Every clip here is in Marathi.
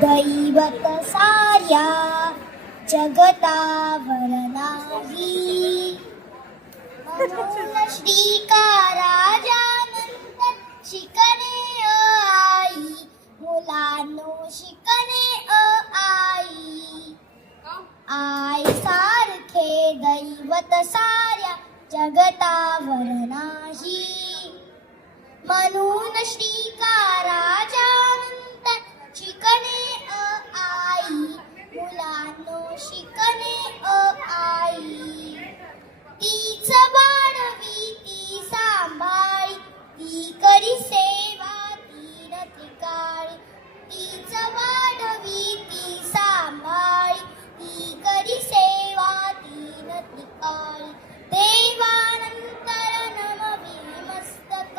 दैवत साऱ्या जगतावर नाही, म्हणून श्रीकाराजानंतर शिकणे आई, मुलांनो शिकणे आई. आई सारखे दैवत साऱ्या जगतावर नाही, म्हणून श्रीकाराजानंतर शिकणे आई, मुलांनो शिकणे आई. तीच वाढवी ती सांभाळी, ती करी सेवा तीन त्रिकाळी. तीच वाढवी ती सांभाळी, ती करी सेवा तीन त्रिकाळी. देवानंतर नमवी मस्तक,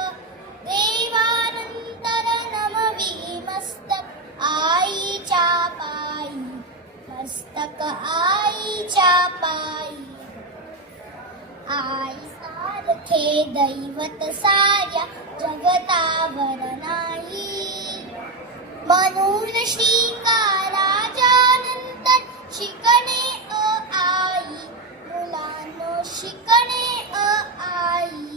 देवानंतर नमवी मस्तक, आईच्या पायी मस्तक आईच्या पायी. आई सारखे दैवत साऱ्या जगतावर नाही, म्हणून श्रीकाराजानंतर शिकणे आई, मुलांनो शिकणे आई.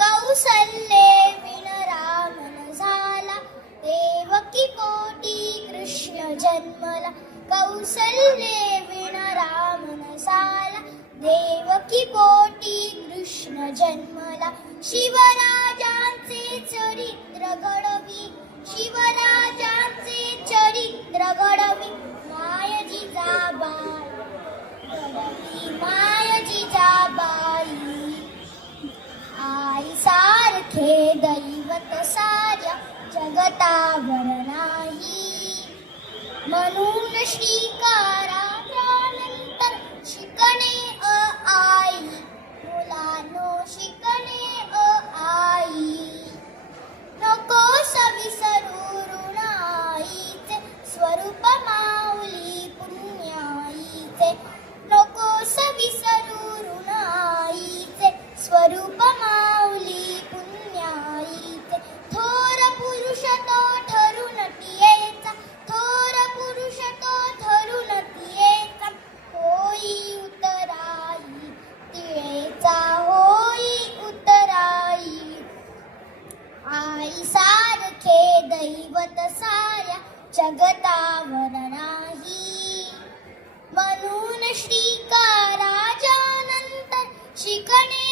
कौसल्ये विण रामन झाला, देवकी पोटी कृष्ण जन्मला. कौसल्ये विण रामन झाला, देवकी पोटी कृष्ण जन्मला. शिवराजांचे चरित्र घडवी, शिवराजांचे चरित्र घडवी, माय जिजाबाई घडवी, माय जिजाबाई. आई सारखे दैवत साऱ्या जगतावर नाही, म्हणून श्रीकाराजानंतर शिकणे आई, मुलांनो शिकणे आई. नकोस विसरू ऋणाईचे स्वरूप माऊली पुण्याईचे, नकोस विसरू ऋणाईचे स्वरूप माऊली पुण्याईचे. थोर पुरुष तो ठरून टियेचा, थोर पुरुष तो ठरून टियेचा, होई उतराई टियेचा, होई उतराई. आई सारखे दैवत साऱ्या जगतावर नाही, म्हणून श्रीकाराजानंतर शिकणे